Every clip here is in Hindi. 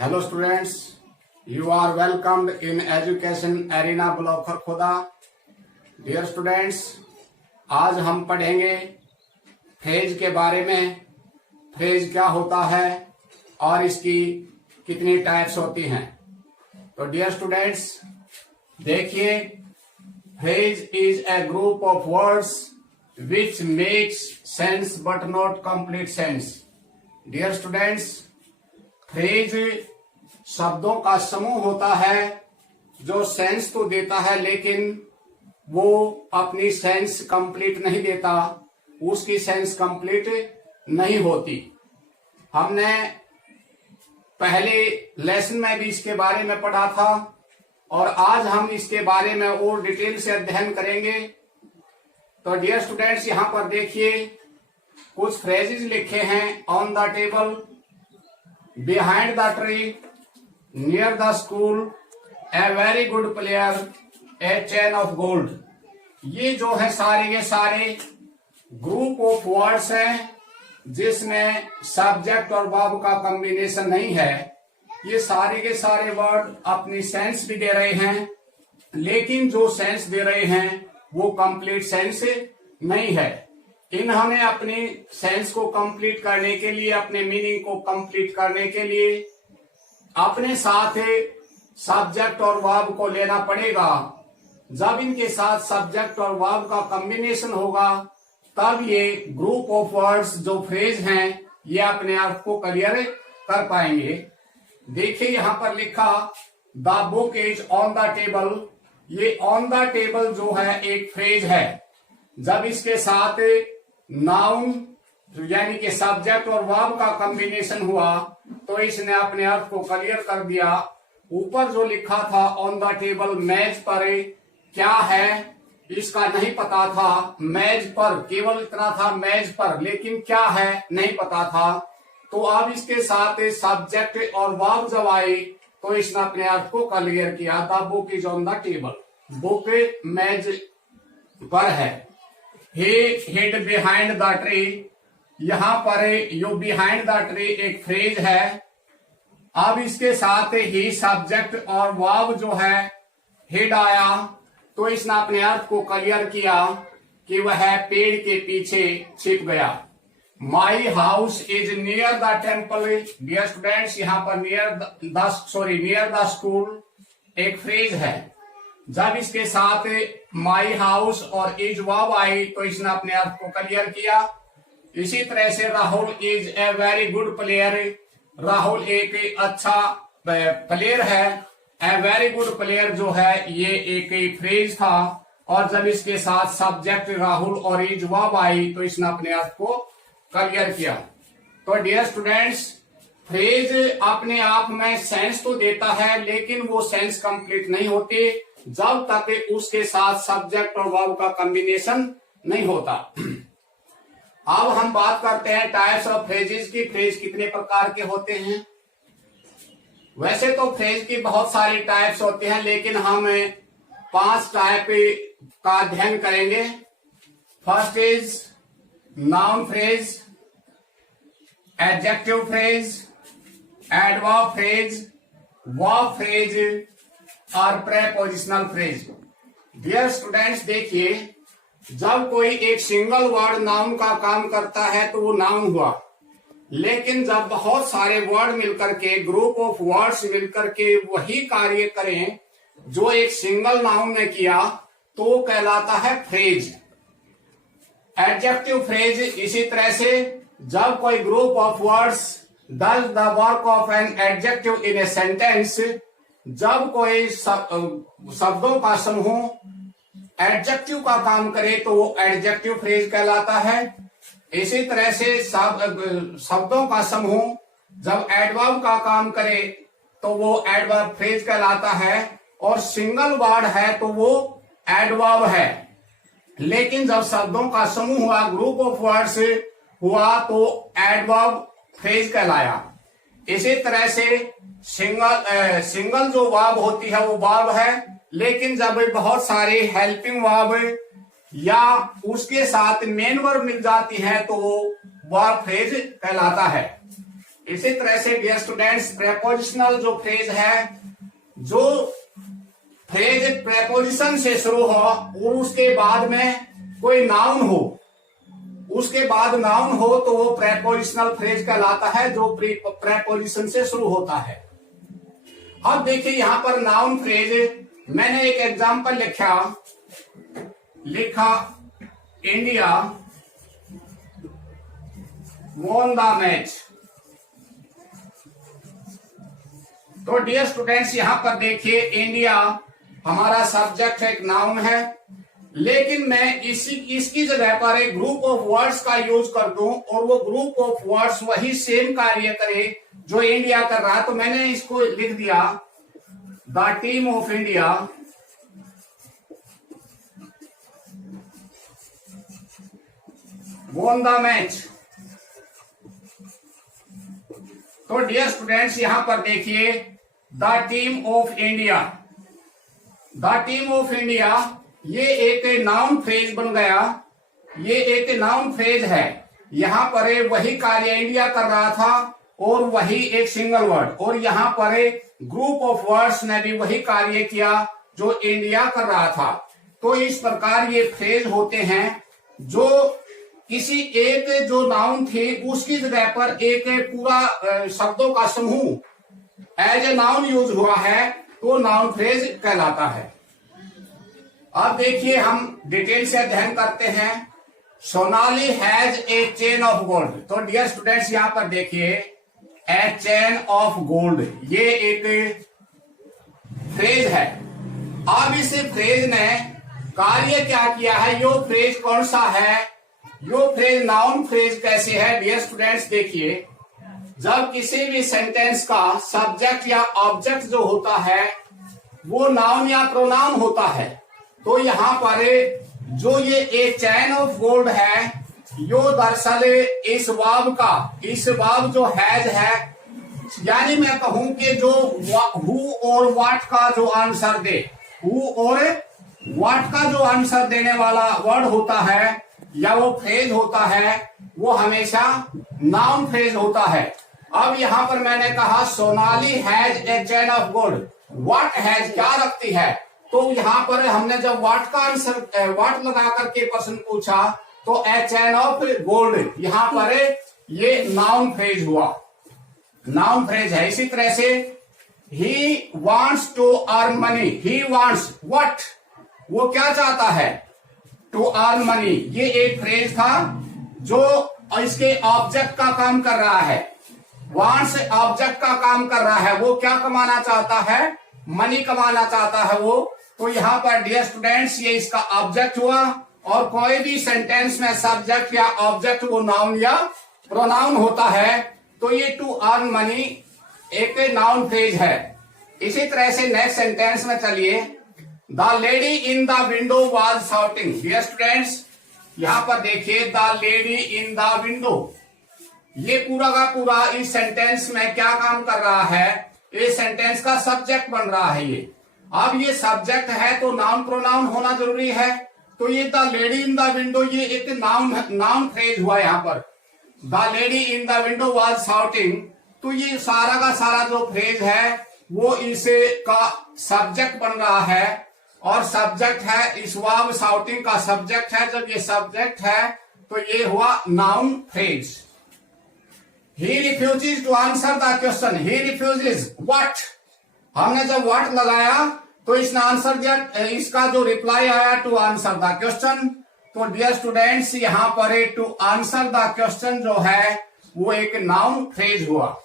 Hello students, you are welcomed in education arena block Kharkhoda. Dear students, आज हम पढ़ेंगे फ्रेज के बारे में। फ्रेज क्या होता है और इसकी कितनी टाइप्स होती हैं। तो डियर स्टूडेंट्स देखिए, phrase is a group of words which makes sense but not complete sense. Dear students, phrase शब्दों का समूह होता है जो सेंस तो देता है लेकिन वो अपनी सेंस कंप्लीट नहीं देता, उसकी सेंस कंप्लीट नहीं होती। हमने पहले लेसन में भी इसके बारे में पढ़ा था और आज हम इसके बारे में और डिटेल से अध्ययन करेंगे। तो डियर स्टूडेंट्स, यहां पर देखिए कुछ फ्रेजेस लिखे हैं। On the table, behind the tree, near the school, A very good player, A chain of gold. ये जो है सारे के सारे ग्रुप ऑफ वर्ड्स हैं जिसमें सब्जेक्ट और वर्ब का कॉम्बिनेशन नहीं है। ये सारे के सारे वर्ड अपनी सेंस भी दे रहे हैं लेकिन जो सेंस दे रहे हैं वो कंप्लीट सेंस नहीं है। इन्होंने अपनी सेंस को कंप्लीट करने के लिए, अपने मीनिंग को कंप्लीट करने के लिए अपने साथ सब्जेक्ट और वर्ब को लेना पड़ेगा। जब इनके साथ सब्जेक्ट और वर्ब का कॉम्बिनेशन होगा तब ये ग्रुप ऑफ वर्ड्स जो फ्रेज हैं ये अपने अर्थ को क्लियर कर पाएंगे। देखिए यहां पर लिखा the book is on the table. ये ऑन द टेबल जो है एक फ्रेज है। जब इसके साथ नाउन यानी कि सब्जेक्ट और वर्ब का कॉम्बिनेशन हुआ तो इसने अपने अर्थ को क्लियर कर दिया। ऊपर जो लिखा था ऑन द टेबल, मेज पर क्या है इसका नहीं पता था। मेज पर केवल इतना था, मेज पर, लेकिन क्या है नहीं पता था। तो अब इसके साथ सब्जेक्ट और वर्ब जब आए तो इसने अपने अर्थ को क्लियर किया। The book is on the table, book मेज पर है। ही हिड बिहाइंड द ट्री, यहां पर यू बिहाइंड द ट्री एक फ्रेज है। अब इसके साथ ही सब्जेक्ट और वर्ब जो है हिड आया तो इसने अपने अर्थ को क्लियर किया कि वह पेड़ के पीछे छिप गया। My house is near the temple. Dear students, यहाँ पर नियर द स्कूल एक फ्रेज है। जब इसके साथ माई हाउस और इज वर्ब आई तो इसने अपने अर्थ को क्लियर किया। इसी तरह से Rahul is a very good player, Rahul एक अच्छा प्लेयर है। ए वेरी गुड प्लेयर जो है ये एक फ्रेज था और जब इसके साथ सब्जेक्ट राहुल और इज वर्ब आई तो इसने अपने अर्थ को क्लियर किया। तो डियर स्टूडेंट्स, फ्रेज अपने आप में सेंस तो देता है लेकिन वो सेंस कंप्लीट नहीं होती जब तक उसके साथ सब्जेक्ट और वर्ब का कॉम्बिनेशन नहीं होता। अब हम बात करते हैं टाइप्स ऑफ फ्रेजेस की। फ्रेज कितने प्रकार के होते हैं। वैसे तो फ्रेज की बहुत सारी टाइप्स होते हैं लेकिन हम 5 टाइप का अध्ययन करेंगे। First is noun phrase, adjective phrase, adverb phrase, verb phrase और प्रेपोजिशनल फ्रेज। डियर स्टूडेंट्स देखिए, जब कोई एक सिंगल वर्ड नाउन का काम करता है तो वो नाउन हुआ, लेकिन जब बहुत सारे वर्ड मिलकर के, ग्रुप ऑफ वर्ड्स मिलकर के वही कार्य करें जो एक सिंगल नाउन ने किया तो वो कहलाता है फ्रेज। एडजेक्टिव फ्रेज इसी तरह से, जब कोई group of words does the work of an adjective in a sentence, जब कोई शब्दों का समूह एडजेक्टिव का काम करे तो वो एडजेक्टिव फ्रेज कहलाता है। इसी तरह से शब्दों का समूह जब एडवर्ब का काम करे तो वो एडवर्ब फ्रेज कहलाता है और सिंगल वर्ड है तो वो एडवर्ब है। लेकिन जब शब्दों का समूह हुआ, ग्रुप ऑफ वर्ड्स हुआ तो एडवर्ब फ्रेज कहलाया। इसी तरह से सिंगल जो वर्ब होती है वो वर्ब है, लेकिन जब बहुत सारी हेल्पिंग वर्ब या उसके साथ मेन वर्ब मिल जाती है तो वो वर्ब फ्रेज कहलाता है। इसी तरह से डियर स्टूडेंट्स प्रेपोजिशनल जो फ्रेज है, जो फ्रेज प्रेपोजिशन से शुरू हो और उसके बाद में कोई नाउन हो, उसके बाद नाउन हो तो वो प्रेपोजिशनल फ्रेज कहलाता है, जो प्रेपोजिशन से शुरू होता है। अब देखिए यहां पर नाउन फ्रेज मैंने एक एग्जांपल लिखा इंडिया won द मैच। तो डियर स्टूडेंट्स यहां पर देखिए इंडिया हमारा सब्जेक्ट एक नाउन है, लेकिन मैं इसकी जगह पर एक ग्रुप ऑफ वर्ड्स का यूज कर दूं और वो ग्रुप ऑफ वर्ड्स वही सेम कार्य करे जो इंडिया कर रहा है, तो मैंने इसको लिख दिया the team of India won the match. तो डियर स्टूडेंट्स यहां पर देखिए the team of India, the team of India ये एक नाउन फ्रेज बन गया, ये एक नाउन फ्रेज है। यहां पर वही कार्य इंडिया कर रहा था और वही एक सिंगल वर्ड, और यहां पर ग्रुप ऑफ वर्ड्स ने भी वही कार्य किया जो इंडिया कर रहा था। तो इस प्रकार ये फ्रेज होते हैं जो किसी एक जो नाउन थे उसकी जगह पर एक पूरा शब्दों का समूह एज ए नाउन यूज हुआ है, तो नाउन फ्रेज कहलाता है। अब देखिए हम डिटेल से अध्ययन करते हैं। Sonali has a chain of gold. तो डियर स्टूडेंट्स यहां पर देखिए ए चेन ऑफ गोल्ड, ये एक फ्रेज है। अब इस फ्रेज ने कार्य क्या किया है, यो फ्रेज कौन सा है, यो फ्रेज नाउन फ्रेज कैसे है। डियर स्टूडेंट्स देखिए जब किसी भी सेंटेंस का सब्जेक्ट या ऑब्जेक्ट जो होता है वो नाउन या प्रोनाउन होता है, तो यहां पर जो ये ए चैन ऑफ गोल्ड है, यो दरअसल इस वाव जो हैज है, यानी मैं कहूं कि जो हु और व्हाट का जो आंसर दे, हु और व्हाट का जो आंसर देने वाला वर्ड होता है या वो फ्रेज होता है, वो हमेशा नाउन फ्रेज होता है। अब यहां पर मैंने कहा Sonali has a chain of gold, what has क्या रखती है, तो यहां पर हमने जब व्हाट का आंसर व्हाट लगा करके प्रश्न पूछा तो ए चैन ऑफ गोल्ड, यहां पर ये नाउन फ्रेज हुआ, नाउन फ्रेज है। इसी तरह से he wants to earn money, he wants what, वो क्या चाहता है, टू अर्न मनी, ये एक फ्रेज था जो इसके ऑब्जेक्ट का काम कर रहा है। वांट्स ऑब्जेक्ट का काम कर रहा है, वो क्या कमाना चाहता है, मनी कमाना चाहता है वो। तो यहाँ पर डियर स्टूडेंट्स ये इसका ऑब्जेक्ट हुआ, और कोई भी सेंटेंस में सब्जेक्ट या ऑब्जेक्ट वो नाउन या प्रोनाउन होता है, तो ये टू अर्न मनी एक नाउन फ्रेज है। इसी तरह से नेक्स्ट सेंटेंस में चलिए, the lady in the window was shouting. Dear students यहां पर देखिए the lady in the window, ये पूरा का पूरा इस सेंटेंस में क्या काम कर रहा है, इस सेंटेंस का सब्जेक्ट बन रहा है ये। अब ये सब्जेक्ट है तो नाउन प्रोनाउन होना जरूरी है, तो ये the lady in the window ये एक नाउन फ्रेज हुआ यहाँ पर। The lady in the window was shouting, तो ये सारा का सारा जो फ्रेज है वो इसे का सब्जेक्ट बन रहा है, और सब्जेक्ट है इस वाव शाउटिंग का सब्जेक्ट है। जब ये सब्जेक्ट है तो ये हुआ noun phrase. He refuses to answer the question, he refuses what, हमने जब व्हाट लगाया तो इसने आंसर दिया, इसका जो रिप्लाई आया टू आंसर द क्वेश्चन। तो डियर स्टूडेंट्स यहां पर टू आंसर द क्वेश्चन जो है वो एक नाउन फ्रेज हुआ।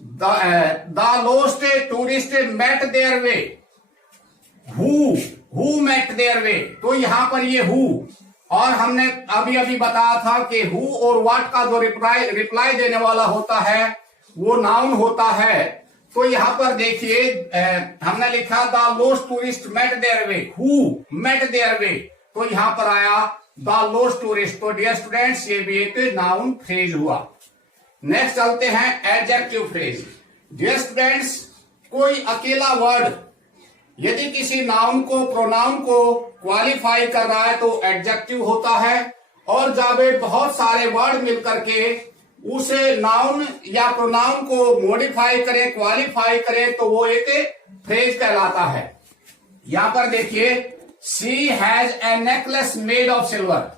The lost tourist met their way, who met their way, तो यहां पर ये हु, और हमने अभी अभी बताया था कि हु और व्हाट का जो रिप्लाई देने वाला होता है वो नाउन होता है। तो यहां पर देखिए हमने लिखा the lost tourist met their way, who met their way, तो यहां पर आया द लोस्ट टूरिस्ट। तो डियर स्टूडेंट्स ये भी एक नाउन फ्रेज हुआ। नेक्स्ट चलते हैं एडजेक्टिव फ्रेज। डियर स्टूडेंट्स कोई अकेला वर्ड यदि किसी नाउन को प्रोनाउन को क्वालिफाई कर रहा है तो एडजेक्टिव होता है, और जब बहुत सारे वर्ड मिलकर के उस नाउन या प्रोनाउन को मॉडिफाई करे, क्वालिफाई करे, तो वो एक फ्रेज कहलाता है। यहां पर देखिए, she has a necklace made of silver.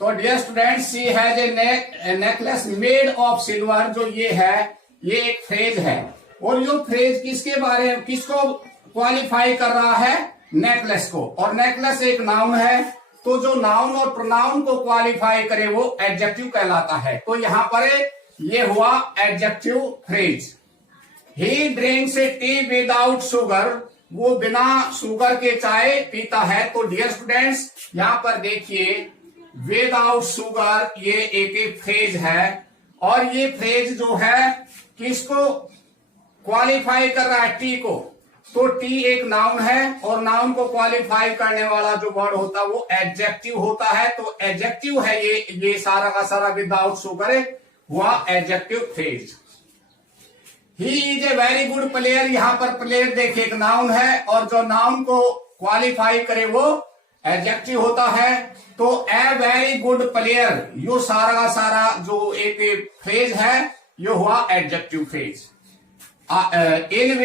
तो dear student, she has a necklace made of silver, जो ये है ये एक फ्रेज है। और ये फ्रेज किसके बारे में, किसको क्वालिफाई कर रहा है? नेकलेस को। और नेकलेस एक नाउन है, तो जो नाउन और प्रोनाउन को क्वालिफाई करे वो एडजेक्टिव कहलाता है। तो यहां पर ये हुआ एडजेक्टिव फ्रेज। ही ड्रिंक्स टी विदाउट शुगर, वो बिना शुगर के चाय पीता है। तो डियर स्टूडेंट्स, यहां पर देखिए, विदाउट शुगर ये एक फ्रेज है। और ये फ्रेज जो है किसको क्वालिफाई कर रहा है? टी को। तो टी एक नाउन है, और नाउन को क्वालिफाई करने वाला जो वर्ड होता है वो एडजेक्टिव होता है। तो एडजेक्टिव है ये सारा का सारा, विदाउट शुगर हुआ adjective phrase. He is a very good player, यहां पर प्लेयर देखिए एक नाउन है, और जो नाउन को क्वालिफाई करे वो एडजेक्टिव होता है। तो ए वेरी गुड प्लेयर, यो सारा का सारा जो एक फ्रेज है ये हुआ adjective phrase. In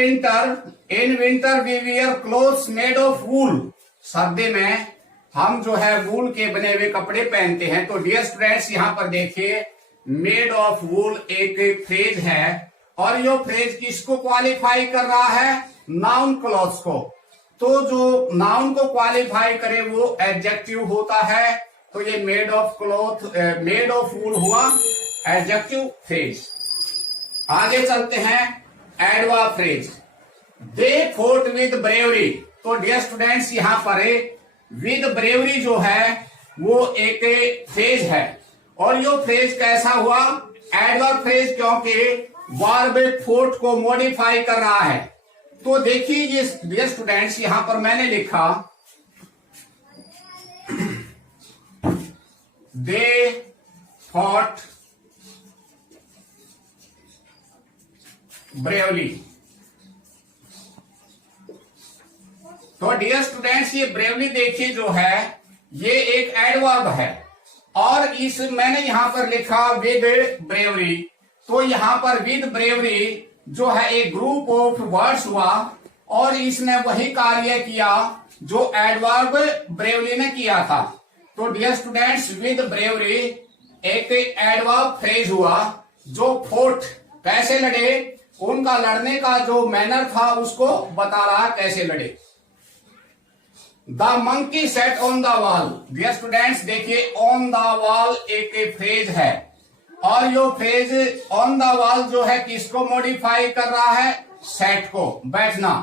winter we wear clothes made of wool, सर्दी में हम जो है वूल के बने हुए कपड़े पहनते हैं। तो डियर स्टूडेंट्स, यहां पर देखिए, मेड ऑफ वूल एक फ्रेज है, और ये फ्रेज किसको क्वालिफाई कर रहा है? नाउन क्लॉथ्स को। तो जो नाउन को क्वालिफाई करे वो एडजेक्टिव होता है। तो ये made of cloth, made of वूल हुआ एडजेक्टिव फ्रेज। आगे चलते हैं, adverb phrase. They fort with bravery. तो डियर स्टूडेंट्स, यहां पर विद ब्रेवरी जो है वो एक फ्रेज है। और ये फ्रेज कैसा हुआ? एडवर्ब फ्रेज, क्योंकि वर्ब फोर्ट को मॉडिफाई कर रहा है। तो देखिए ये डियर स्टूडेंट्स, यहां पर मैंने लिखा दे फॉट ब्रेवली। तो डियर स्टूडेंट्स, ये ब्रेवली देखिए जो है ये एक एडवर्ब है, और इस मैंने यहां पर लिखा विद ब्रेवरी। तो यहां पर विद ब्रेवरी जो है एक ग्रुप ऑफ वर्ड्स हुआ, और इसने वही कार्य किया जो एडवर्ब ब्रेवली ने किया था। तो डियर स्टूडेंट्स, विद ब्रेवरी एक एडवर्ब फ्रेज हुआ, जो फोर्ट कैसे लड़े, उनका लड़ने का जो मैनर था उसको बता रहा कैसे लड़े। The monkey sat on the wall. Dear students देखिए, ऑन द वॉल एक फ्रेज है, और यो फ्रेज ऑन द वॉल जो है किसको मॉडिफाई कर रहा है? सेट को, बैठना।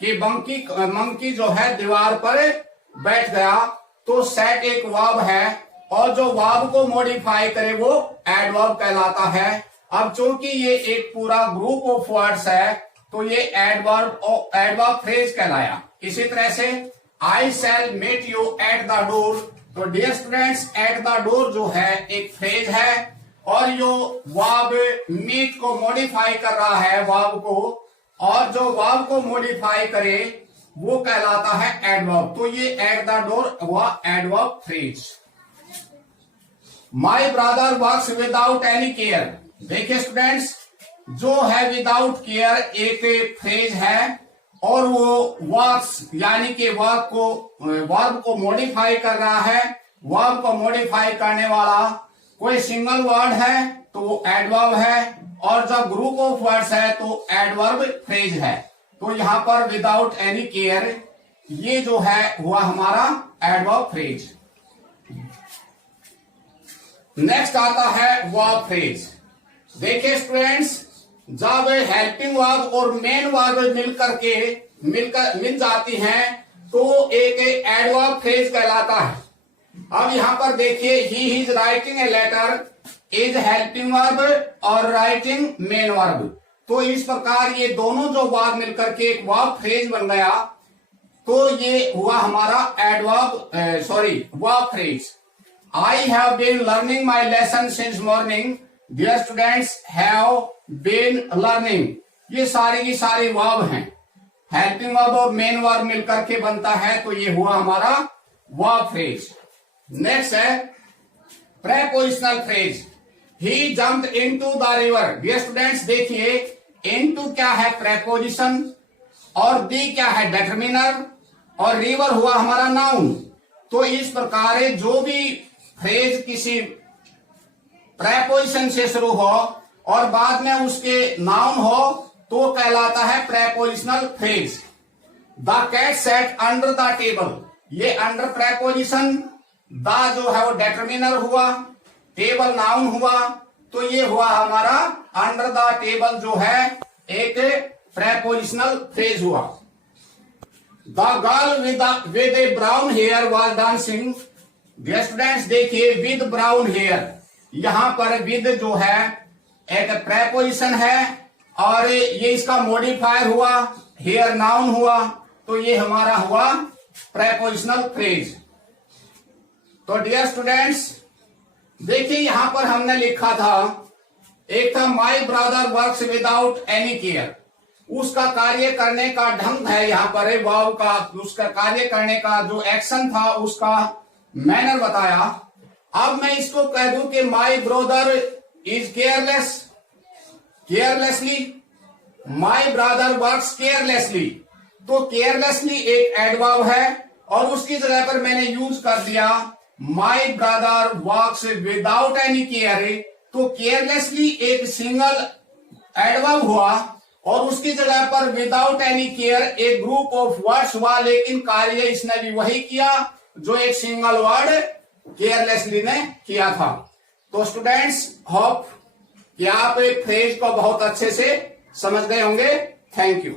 कि मंकी जो है दीवार पर बैठ गया। तो सेट एक वर्ब है, और जो वर्ब को मॉडिफाई करे वो एडवर्ब कहलाता है। अब चूंकि ये एक पूरा ग्रुप ऑफ वर्ड्स है, तो ये एडवर्ब फ्रेज कहलाया। इसी तरह से I shall meet you at the door. तो dear students, at the door जो है एक फ्रेज है, और यो वर्ब मीट को मॉडिफाई कर रहा है वर्ब को, और जो वर्ब को मॉडिफाई करे वो कहलाता है एडवर्ब। तो ये एट द डोर हुआ adverb phrase. My brother works without any care. देखिए स्टूडेंट्स, जो है विदाउट केयर एक फ्रेज है, और वो वर्क्स यानी कि वर्ब को मॉडिफाई कर रहा है। वर्ब को मॉडिफाई करने वाला कोई सिंगल वर्ड है तो वो एडवर्ब है, और जब ग्रुप ऑफ वर्ड्स है तो एडवर्ब फ्रेज है। तो यहां पर विदाउट एनी केयर ये जो है हुआ हमारा एडवर्ब फ्रेज। नेक्स्ट आता है वर्ब फ्रेज। देखिए स्टूडेंट्स, जब हेल्पिंग वर्ब और मेन वर्ब मिल जाती हैं तो एक एडवर्ब फ्रेज कहलाता है। अब यहां पर देखिए, he is writing a letter is helping verb और राइटिंग मेन वर्ब। तो इस प्रकार ये दोनों जो वर्ब मिलकर के एक वर्ब फ्रेज बन गया, तो ये हुआ हमारा verb phrase. I have been learning my lesson since morning. Dear students, have been learning ये सारी की सारी वर्ब हैं। हेल्पिंग वर्ब और मेन वर्ब मिलकर के बनता है, तो ये हुआ हमारा वर्ब फ्रेज। नेक्स्ट है prepositional phrase. He jumped into the river. Dear students देखिए, इनटू क्या है प्रेपोजिशन और दी क्या है डिटरमिनर और रिवर हुआ हमारा नाउन। तो इस प्रकार जो भी फ्रेज किसी प्रेपोजिशन से शुरू हो और बाद में उसके नाउन हो तो कहलाता है prepositional phrase. The cat sat under the table, ये अंडर प्रेपोजिशन, द जो है वो डिटरमिनर हुआ, टेबल नाउन हुआ, तो ये हुआ हमारा अंडर द टेबल जो है एक प्रेपोजिशनल फ्रेज हुआ। The girl with a brown hair was dancing. Dear students देखिए, विद ब्राउन हेयर, यहां पर विद जो है एक प्रेपोजिशन है और ये इसका मॉडिफायर हुआ, हेयर नाउन हुआ, तो ये हमारा हुआ प्रेपोजिशनल फ्रेज। तो डियर स्टूडेंट्स देखिए, यहां पर हमने लिखा था, एक था my brother works without any care, उसका कार्य करने का ढंग है यहाँ पर वाव का, उसका कार्य करने का जो एक्शन था उसका मैनर बताया। अब मैं इसको कह दूं कि my brother is careless, carelessly, my brother works carelessly, तो केयरलेसली एक एडवर्ब है और उसकी जगह पर मैंने यूज कर दिया my brother works without any care, तो केयरलेसली एक सिंगल एडवर्ब हुआ और उसकी जगह पर विदाउट एनी केयर एक ग्रुप ऑफ वर्ड्स हुआ, लेकिन कार्य इसने भी वही किया जो एक सिंगल वर्ड केयरलेसली ने किया था। तो स्टूडेंट्स होप कि आप फ्रेज को बहुत अच्छे से समझ गए होंगे। Thank you.